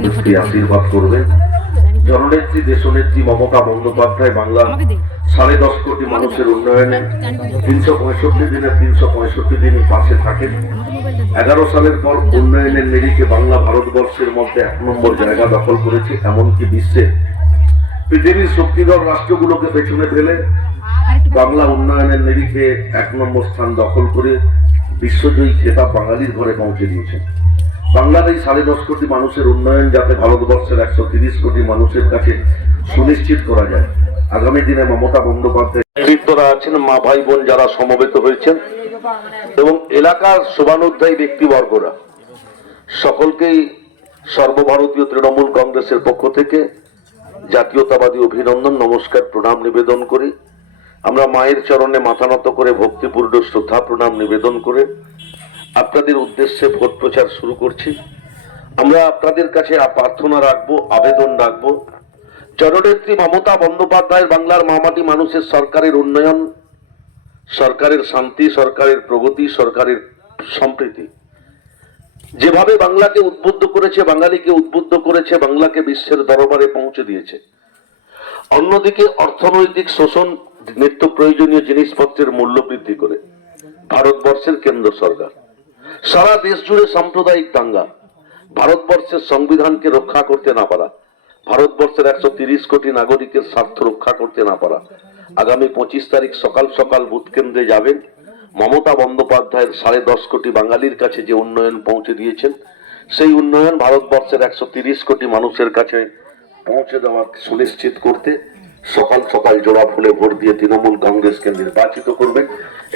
মানুষকে আশীর্বাদ করবেন। জননেত্রী দেশনেত্রী মমতা বন্দ্যোপাধ্যায় বাংলার 10.5 কোটি মানুষের উন্নয়নে 365 দিনে 365 দিনই পাশে থাকেন। 11 সালের পর উন্নয়নের নিরিখে বাংলা ভারতবর্ষের মধ্যে 1 নম্বর জায়গা দখল করেছে, এমনকি বিশ্বে পৃথিবীর শক্তিধর রাষ্ট্রগুলোকে পেছনে ফেলে বাংলা উন্নয়নের নিরিখে 1 নম্বর স্থান দখল করে বিশ্বজয়ী খেতাব বাঙালির ঘরে পৌঁছে দিয়েছেন। বাংলার এই 10.5 কোটি মানুষের উন্নয়ন যাতে ভারতবর্ষের 130 কোটি মানুষের কাছে সুনিশ্চিত করা যায়, আগামী দিনে মমতা বন্দ্যোপাধ্যায় নেতৃত্বরা আছেন, মা ভাই বোন যারা সমবেত হয়েছেন এবং এলাকার শুভানুধ্যায়ী ব্যক্তিবর্গরা, সকলকেই সর্বভারতীয় তৃণমূল কংগ্রেসের পক্ষ থেকে জাতীয়তাবাদী অভিনন্দন, নমস্কার, প্রণাম নিবেদন করি। আমরা মায়ের চরণে মাথা নত করে ভক্তিপূর্ণ শ্রদ্ধা প্রণাম নিবেদন করে আপনাদের উদ্দেশ্যে ভোট প্রচার শুরু করছি। আমরা আপনাদের কাছে প্রার্থনা রাখবো, আবেদন রাখবো, জননেত্রী মমতা বন্দ্যোপাধ্যায়ের বাংলার মামাটি মানুষের সরকারের উন্নয়ন, সরকারের শান্তি, সরকারের প্রগতি, সরকারের সম্প্রীতি যেভাবে বাংলাকে উদ্বুদ্ধ করেছে, বাঙালিকে উদ্বুদ্ধ করেছে, বাংলাকে বিশ্বের দরবারে পৌঁছে দিয়েছে, অন্যদিকে অর্থনৈতিক শোষণ, নিত্য প্রয়োজনীয় জিনিসপত্রের মূল্য বৃদ্ধি করে ভারতবর্ষের কেন্দ্র সরকার সারা দেশ জুড়ে সাম্প্রদায়িক দাঙ্গা, ভারতবর্ষের সংবিধানকে রক্ষা করতে না পারা, ভারতবর্ষের 130 কোটি নাগরিকের স্বার্থ রক্ষা করতে না পারা, আগামী 25 তারিখ সকাল সকাল বুথ কেন্দ্রে যাবেন। মমতা বন্দ্যোপাধ্যায়ের 10.5 কোটি বাঙালির কাছে যে উন্নয়ন পৌঁছে দিয়েছেন, সেই উন্নয়ন ভারতবর্ষের 130 কোটি মানুষের কাছে পৌঁছে দেওয়া সুনিশ্চিত করতে সকাল সকাল জোড়া ফুলে ভোট দিয়ে তৃণমূল কংগ্রেসকে নির্বাচিত করবেন,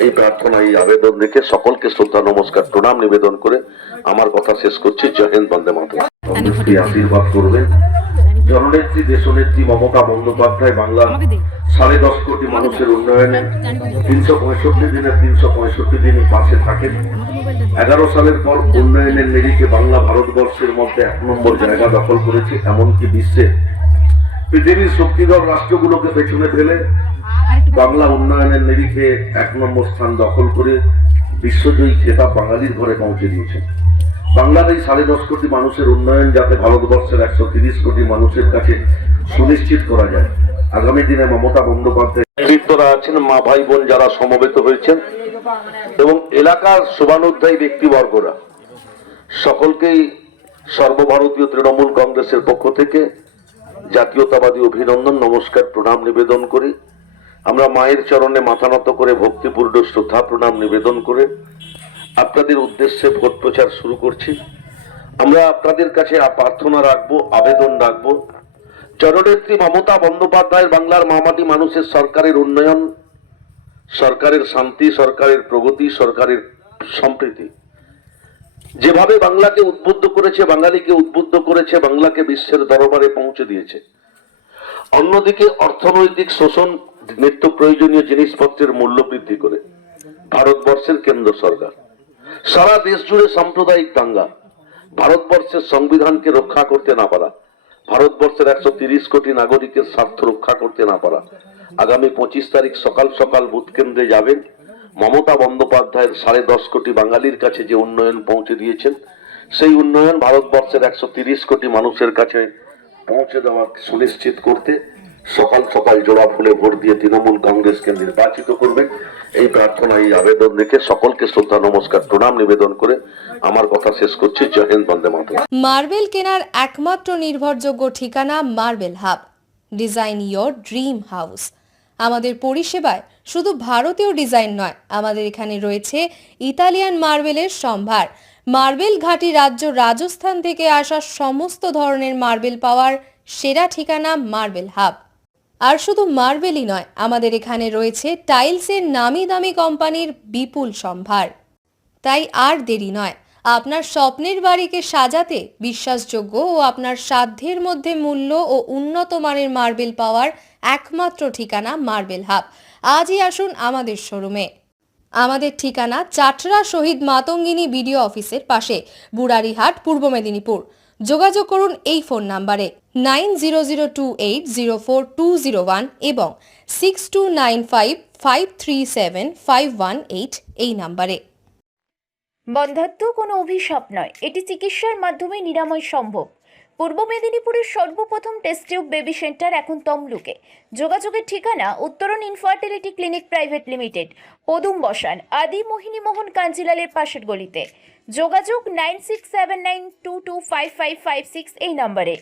এই প্রার্থনা, এই আবেদন রেখে সকলকে শ্রদ্ধা নমস্কার প্রণাম নিবেদন করে আমার কথা শেষ করছি। জয় হিন্দ, বন্দে মাতরম। মানুষকে আশীর্বাদ করবেন। জননেত্রী দেশনেত্রী মমতা বন্দ্যোপাধ্যায় বাংলার 10.5 কোটি মানুষের উন্নয়নে 365 দিনে 365 দিনই পাশে থাকেন। 11 সালের পর উন্নয়নের নিরিখে বাংলা ভারতবর্ষের মধ্যে 1 নম্বর জায়গা দখল করেছে, এমনকি বিশ্বে পৃথিবীর শক্তিধর রাষ্ট্রগুলোকে পেছনে ফেলে বাংলা উন্নয়নের নিরিখে 1 নম্বর স্থান দখল করে বিশ্বজয়ী খেতাব বাঙালির ঘরে পৌঁছে দিয়েছেন। বাংলার এই 10.5 কোটি মানুষের উন্নয়ন যাতে ভারতবর্ষের 130 কোটি মানুষের কাছে সুনিশ্চিত করা যায়, আগামী দিনে মমতা বন্দ্যোপাধ্যায় নেতৃত্বরা আছেন, মা ভাই বোন যারা সমবেত হয়েছেন এবং এলাকার শুভানুধ্যায়ী ব্যক্তিবর্গরা, সকলকেই সর্বভারতীয় তৃণমূল কংগ্রেসের পক্ষ থেকে জাতীয়তাবাদী অভিনন্দন, নমস্কার, প্রণাম নিবেদন করি। আমরা মায়ের চরণে মাথা নত করে ভক্তিপূর্ণ শ্রদ্ধা প্রণাম নিবেদন করে আপনাদের উদ্দেশ্যে ভোট প্রচার শুরু করছি। আমরা আপনাদের কাছে প্রার্থনা রাখবো, আবেদন রাখবো, জননেত্রী মমতা বন্দ্যোপাধ্যায়ের বাংলার মামাটি মানুষের সরকারের উন্নয়ন, সরকারের শান্তি, সরকারের প্রগতি, সরকারের সম্প্রীতি যেভাবে বাংলাকে উদ্বুদ্ধ করেছে, বাঙালিকে উদ্বুদ্ধ করেছে, বাংলাকে বিশ্বের দরবারে পৌঁছে দিয়েছে, অন্যদিকে অর্থনৈতিক শোষণ, নিত্য প্রয়োজনীয় জিনিসপত্রের মূল্য বৃদ্ধি করে ভারতবর্ষের কেন্দ্র সরকার সারা দেশ জুড়ে সাম্প্রদায়িক দাঙ্গা, ভারতবর্ষের সংবিধানকে রক্ষা করতে না পারা, ভারতবর্ষের 130 কোটি নাগরিকের স্বার্থ রক্ষা করতে না পারা, আগামী 25 তারিখ সকাল সকাল বুথ কেন্দ্রে যাবেন। মমতা বন্দ্যোপাধ্যায়ের 10.5 কোটি বাঙালির কাছে যে উন্নয়ন পৌঁছে দিয়েছেন, সেই উন্নয়ন ভারতবর্ষের 130 কোটি মানুষের কাছে পৌঁছে দেওয়া সুনিশ্চিত করতে সকাল সকাল জোড়া ফুলে ভোট দিয়ে তৃণমূল কংগ্রেসকে নির্বাচিত করবেন, এই প্রার্থনা, এই আবেদন রেখে সকলকে শ্রদ্ধা নমস্কার প্রণাম নিবেদন করে আমার কথা শেষ করছি। জয় হিন্দ, বন্দে মাতরম। মার্বেল কেনার একমাত্র নির্ভরযোগ্য ঠিকানা marble hub. Design your dream house. আমাদের পরিষেবায় শুধু ভারতীয় ডিজাইন নয়, আমাদের এখানে রয়েছে ইতালিয়ান মার্বেলের সম্ভার। মার্বেল ঘাঁটি রাজ্য রাজস্থান থেকে আসা সমস্ত ধরনের মার্বেল পাওয়ার সেরা ঠিকানা মার্বেল হাব। আর শুধু মার্বেলই নয়, আমাদের এখানে রয়েছে টাইলসের নামি দামি কোম্পানির বিপুল সম্ভার। তাই আর দেরি নয়, আপনার স্বপ্নের বাড়িকে সাজাতে বিশ্বাসযোগ্য ও আপনার সাধ্যের মধ্যে মূল্য ও উন্নত মানের মার্বেল পাওয়ার একমাত্র ঠিকানা মার্বেল হাব। আজই আসুন আমাদের শোরুমে। আমাদের ঠিকানা চাটরা শহীদ মাতঙ্গিনী বিডিও অফিসের পাশে, বুড়ারিহাট, পূর্ব মেদিনীপুর। যোগাযোগ করুন এই ফোন নাম্বারে 9002804201 এবং 6295537518 এই নাম্বারে। বন্ধ্যাত্ব কোনো অভিশাপ নয়, এটি চিকিৎসার মাধ্যমে নিরাময় সম্ভব। পূর্ব মেদিনীপুরের সর্বপ্রথম টেস্ট টিউব বেবি সেন্টার এখন তমলুকে। যোগাযোগের ঠিকানা উত্তরণ ইনফার্টিলিটি ক্লিনিক প্রাইভেট লিমিটেড, পদুম বসান, আদি মোহিনী মোহন কাঞ্জিলালের পাশের গলিতে। যোগাযোগ 9679225556 এই নম্বরে।